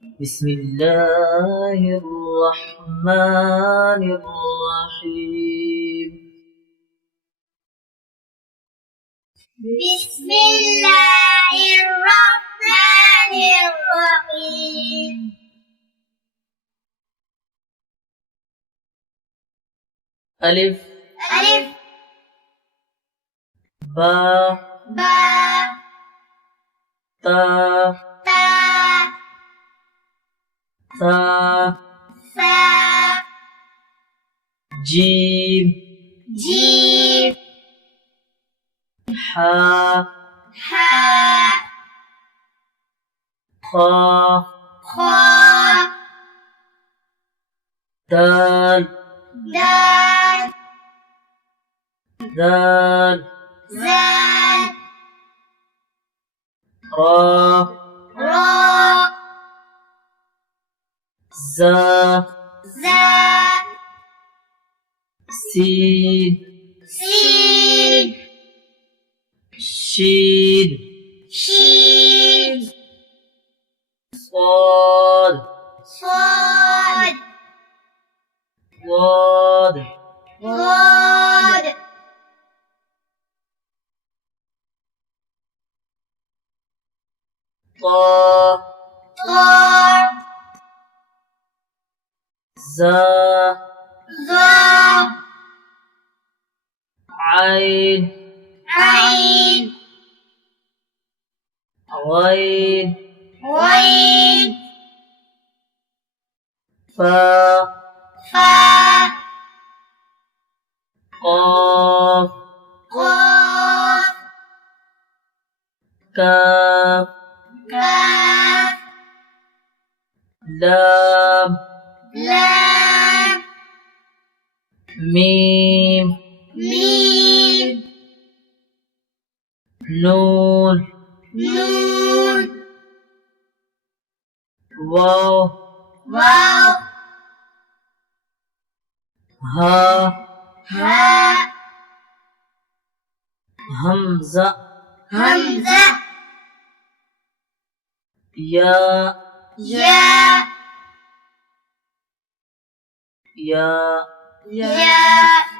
بسم الله الرحمن الرحيم. بسم الله الرحمن الرحيم. ألف ألف با با تا تا ثا ثا جيم جيم حا حا خا خا دال دال ذال زال را را زا زا سين سين شين شين صاد صاد ضاد ضاد طا طا زا ظا عين عين غين غين فا فا قاف قاف كاف كاف لام لام ميم ميم نون نون واو واو ها ها همزة همزة يا يا يا يا